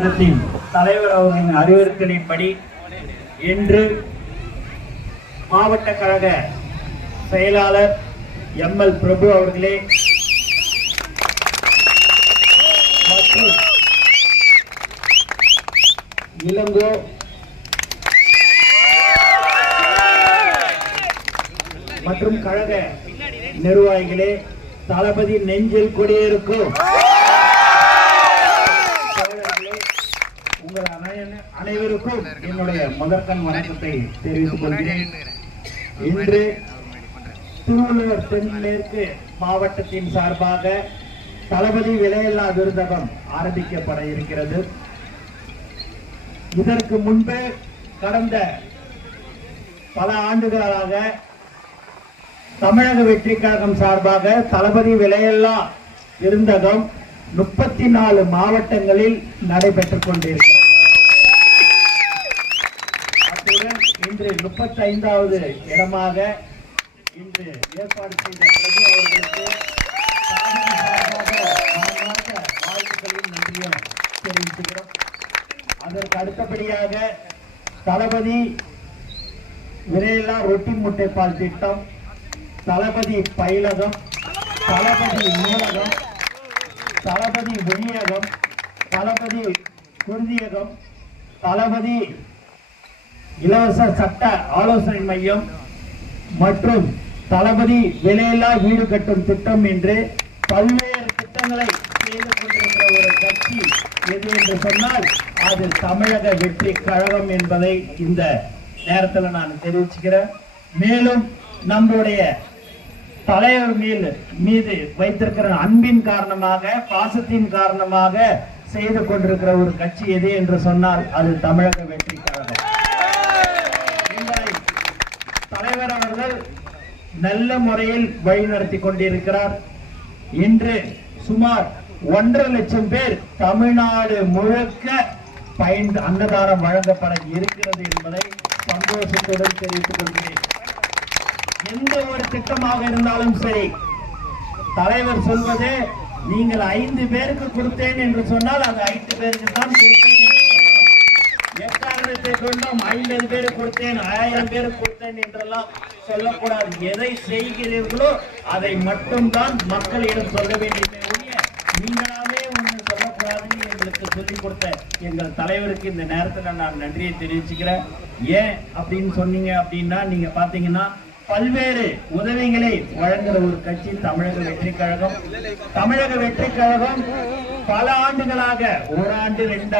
தலைவர் அவர்களின் அறிவுறுத்தலின்படி இன்று மாவட்ட கழக செயலாளர் எம் எல் பிரபு அவர்களே மற்றும் இளங்கோ மற்றும் கழக நிர்வாகிகளே தளபதி நெஞ்சில் குடியிருக்கும் என்னுடைய முதற்கண் வணக்கத்தை தெரிவித்துக் கொள்கிறேன். இன்று திருவள்ளுவர் தென்மேற்கு மாவட்டத்தின் சார்பாக தளபதி விலையில்லா விருதகம் ஆரம்பிக்கப்பட இருக்கிறது. இதற்கு முன்பு கடந்த பல ஆண்டுகளாக தமிழக வெற்றி கழகம் சார்பாக தளபதி விலையில்லா விருந்தகம் முப்பத்தி நாலு மாவட்டங்களில் நடைபெற்றுக் கொண்டிருக்கிறது அத்துடன் இன்று முப்பத்தி ஐந்தாவது இடமாக இன்று ஏற்பாடு செய்த பிரபு அவர்களுக்கு வாழ்த்துக்களையும் நன்றியும் தெரிவித்துக்கிறோம். அதற்கு அடுத்தபடியாக தளபதி விரையில்லா ரொட்டி முட்டை பால் திட்டம் தளபதி பயிலகம் தளபதி நூலகம் தளபதி வெளியகம் தளபதி குருதியகம் தளபதி இலவச சட்ட ஆலோசனை மையம் மற்றும் தளபதி விலையில்லா வீடு கட்டும் திட்டம் என்று பல்வேறு திட்டங்களை செய்து கொண்டிருக்கிற ஒரு கட்சி எது என்று சொன்னால் அது தமிழக வெற்றி கழகம் என்பதை இந்த நேரத்தில் நான் தெரிவிச்சுக்கிறேன். மேலும் நம்முடைய தலைவர் மீது மீது வைத்திருக்கிற அன்பின் காரணமாக பாசத்தின் காரணமாக செய்து கொண்டிருக்கிற ஒரு கட்சி எது என்று சொன்னால் அது தமிழக வெற்றி கழகம் என்பதை தலைவர் அவர்கள் நல்ல முறையில் வழிநடத்தி கொண்டிருக்கிறார். இன்று சுமார் ஒன்றரை லட்சம் பேர் தமிழ்நாடு முழுக்க பயன் அன்னதானம் வழங்கப்பட இருக்கிறது என்பதை சந்தோஷத்துடன் தெரிவித்துக் கொள்கிறேன். எந்த ஒரு திட்டமாக இருந்தாலும் சரி தலைவர் சொல்வது நீங்கள் ஐந்து பேருக்கு கொடுத்தேன் என்று சொன்னால் அது ஐந்து பேருக்கு தான் கொடுத்தேன் என்று கொண்டோம் ஐம்பது பேர் கொடுத்தேன் ஆயிரம் பேர் கொடுத்தேன் என்றெல்லாம் சொல்லக்கூடாது. எதை செய்கிறீர்களோ அதை மட்டும்தான் மக்களிடம் சொல்ல வேண்டியதை ஒழிய நீங்களாவே ஒன்று சொல்லக்கூடாதுன்னு எங்களுக்கு சொல்லிக் கொடுத்த எங்கள் தலைவருக்கு இந்த நேரத்தில் நான் நன்றியை தெரிவிச்சுக்கிறேன். ஏன் அப்படின்னு சொன்னீங்க அப்படின்னா நீங்க பாத்தீங்கன்னா பல்வேறு உதவிகளை வழங்குற ஒரு கட்சி தமிழக வெற்றி கழகம். தமிழக வெற்றி கழகம் பல ஆண்டுகளாக ஓராண்டு ரெண்டு